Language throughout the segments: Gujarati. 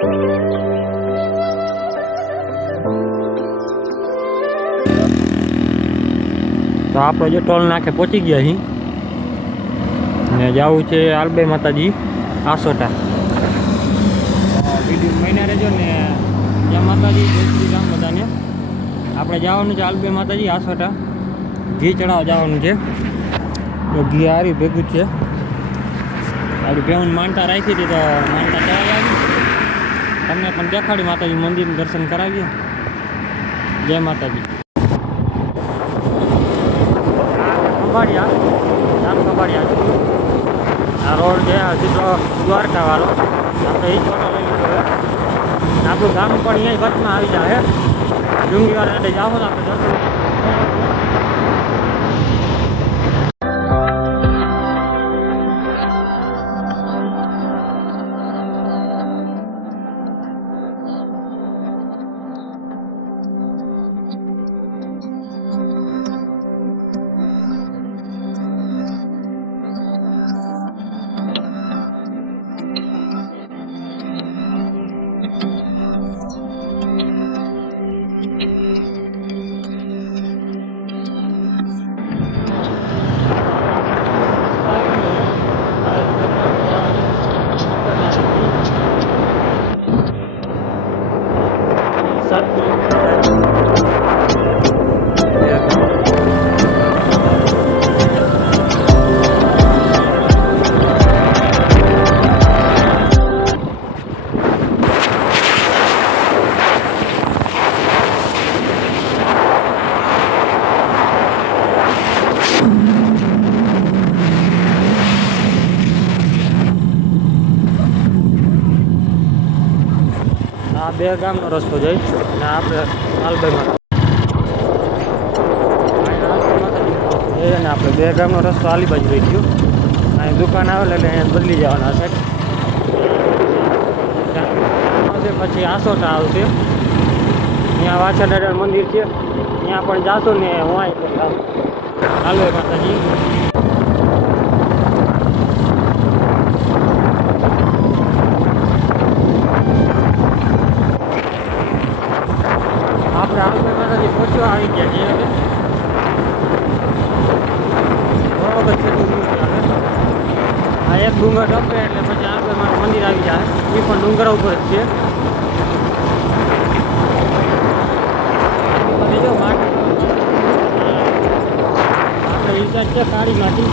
તો આપણે જો ટોલ નાકે પહોંચી ગયા છીએ ને જવું છે આલબાઈ માતાજી આસોટા. વિડીયો મહિના રહેજો ને જય માતાજી, જય શ્રી રામ બધાને. આપણે જવાનું છે આલબાઈ માતાજી આસોટા, ઘી ચડાવવા જવાનું છે. તો ઘી હારી ભેગું છે. આપણી બેન માનતા રાખી હતી તો માનતા ચડાવી આવી. તમને પણ દેખાડી માતાજી મંદિરનું દર્શન કરાવીએ. જય માતાજી. ખંભાળિયા આ રોડ છે સીધો દ્વારકા વાળો. આપણે એ ફોટો લઈ લીધો. આપણું ગામ પણ અહીંયા વચમાં આવી જાય. ડુંગી વાળા જાઓ ને આપણે દર્શન. આ બે ગામનો રસ્તો જાય ને આપણે આલબાઈમાં આપણે બે ગામનો રસ્તો આલી બાજુ રહી ગયો. અહીં દુકાન આવે એટલે અહીંયા બદલી જવાના છે. પછી આસોટા આવશે. ત્યાં વાછાદાદા મંદિર છે, ત્યાં પણ જાશો ને હું આલબાઈ માતાજી. આપણે આલબાઈ માતાજી પહોંચવા આવી ગયા છીએ. બરોબર છે. આ એક ડુંગર ટપે એટલે પછી આલબાઈ મારું મંદિર આવી જાય. એ પણ ડુંગર ઉપર જ છે. જો માટી આપણે વિચાર છે કાળી માટી.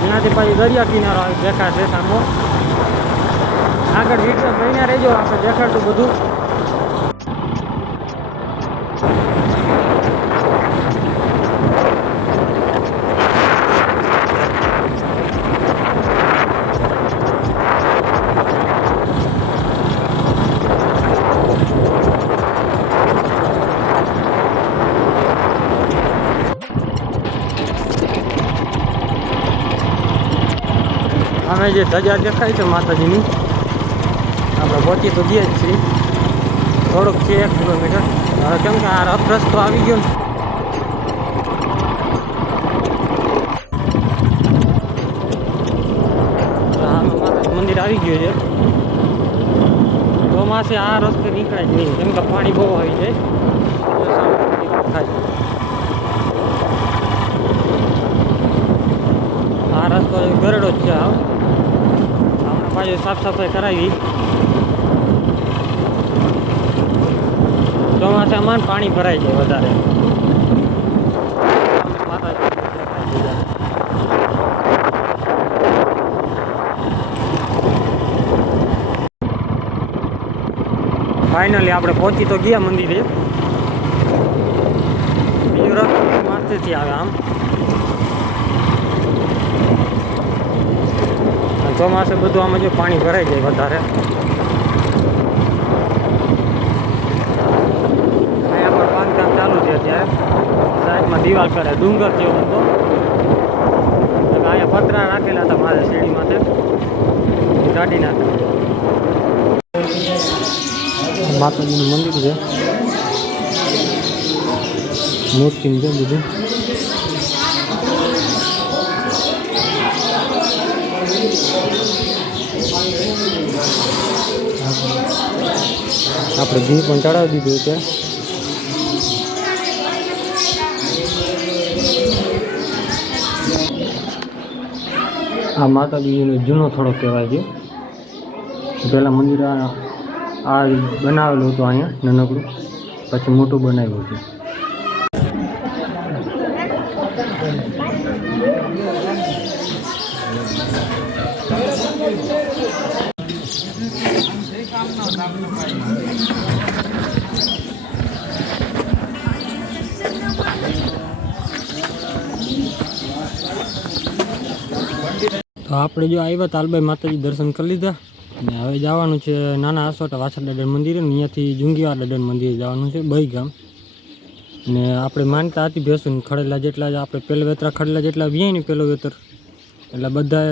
ત્યાંથી પછી દરિયા કિનારો આવી દેખાશે સામો. આગળ વિડીયો મહિના રહેજો, આપણે દેખાડતું બધું. અમે જે ધજા દેખાય છે માતાજીની, આપણે પહોંચી તો ગયા જ છીએ. થોડુંક છે 1 કિલોમીટર. હવે કેમ કે આ રસ્તો આવી ગયો ને, મંદિર આવી ગયું છે. ચોમાસે આ રસ્તે નીકળાય જ નહીં, કેમ કે પાણી બહુ આવી જાય. આ રસ્તો ગરડો જ છે. આપણે પાછું સાફ સફાઈ કરાવી. ચોમાસામાં પાણી ભરાઈ જાય વધારે. ફાઇનલી આપણે પહોંચી તો ગયા મંદિરે. બીજો રસ્તો માથેથી આવે આમ. ચોમાસે બધું આમાં જો પાણી ભરાઈ જાય વધારે. અહીંયા પણ બાંધકામ ચાલુ છે અત્યારે. સાઈડમાં દિવાલ કરે ડુંગર જેવો હતો. અહીંયા પતરા રાખેલા હતા મારે સીડી માટે, કાઢી નાખે. માતાજીનું મંદિર છે, મૂર્તિ છે બધું. આપણે ઘી પણ ચડાવી દીધું છે. આ માતાજીનો જૂનો થોડો કહેવાય છે. પહેલાં મંદિર આ બનાવેલું હતું અહીંયા નાનકડું, પછી મોટું બનાવ્યું હતું. તો આપણે જો આવ્યા તાલબાઈ માતાજી દર્શન કરી લીધા અને હવે જવાનું છે નાના આસોટા વાછર દાદા મંદિરે. અહીંયાથી જુંગીવા દાદા મંદિરે જવાનું છે બઈ ગામ. ને આપણે માનતા હતી ભેંસું ખડેલા જેટલા જ આપણે પહેલાં વેતરા ખડેલા જેટલા વ્યાય ને પહેલો વેતર એટલે બધા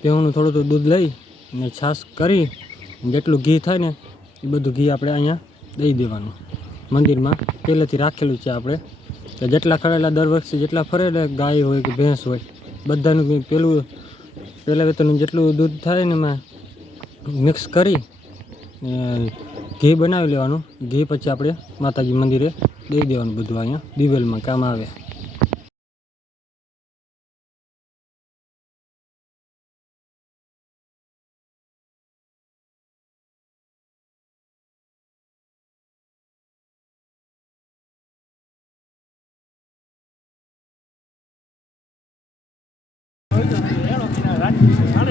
ભેહુંનું થોડું થોડું દૂધ લઈ અને છાશ કરી જેટલું ઘી થાય ને એ બધું ઘી આપણે અહીંયા દઈ દેવાનું. મંદિરમાં પહેલેથી રાખેલું છે આપણે કે જેટલા ખડેલા દર વર્ષે જેટલા ફરે ને ગાય હોય કે ભેંસ હોય બધાનું પહેલાં વેતરનું જેટલું દૂધ થાય ને એમાં મિક્સ કરી ઘી બનાવી લેવાનું. ઘી પછી આપણે માતાજી મંદિરે દઈ દેવાનું બધું અહીંયા દિવેલમાં કામ આવે.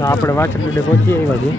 આપણે વાછર ડે પહોંચી આવ્યા છીએ.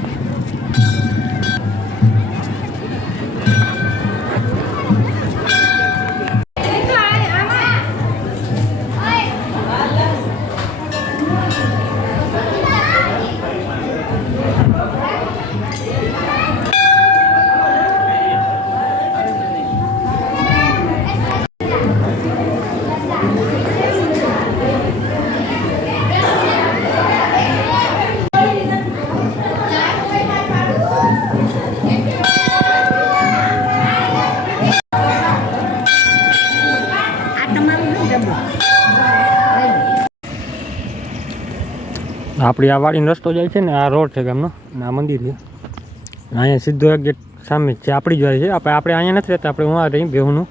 આપણી આ વાડીનો રસ્તો જાય છે ને આ રોડ છે ગામનો ને આ મંદિર છે. અહીંયા સીધો એક ગેટ સામે જ છે આપણી જ વાડી છે. આપણે અહીંયા નથી રહેતા, આપણે હું રહી ભેહુંનું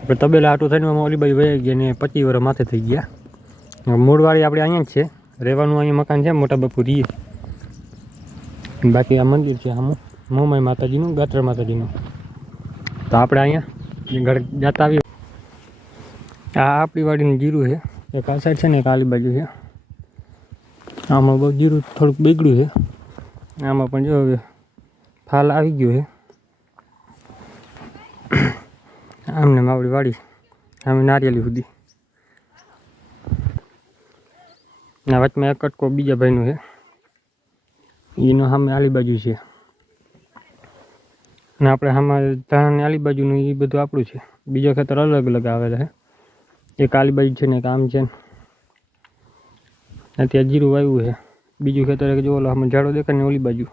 આપણે તબેલા આટું થઈને ઓલી બાજુ વહી ગયા ને 25 વર્ષ માથે થઈ ગયા. મૂળ વાડી આપણે અહીંયા જ છે, રહેવાનું અહીંયા મકાન છે મોટા બાપુ રીએ. બાકી આ મંદિર છે આમ મોમાઈ માતાજીનું ગાત્રા માતાજીનું. તો આપણે અહીંયા ઘર જતા આવીએ. આ આપણી વાડીનું જીરું છે, એક આ સાઈડ છે ને એક આલી બાજુ છે. આમાં બહુ જીરું થોડુંક બગડ્યું છે. આમાં પણ જો હવે ફાલ આવી ગયો છે. આમને આપણી વાડી આમ નારિયેલી સુધી ના વચમાં એક કટકો બીજા ભાઈનું છે, એનો સામે આલી બાજુ છે ને આપણે આમાં ધાણાની આલી બાજુનું એ બધું આપણું છે. બીજો ખેતર અલગ અલગ આવેલા છે, એક આલી બાજુ છે ને એક આમ છે ને ત્યાં જીરું વાવ્યું છે. બીજું ખેતર જો ઓલા ઝાડો દેખાય ને ઓલી બાજુ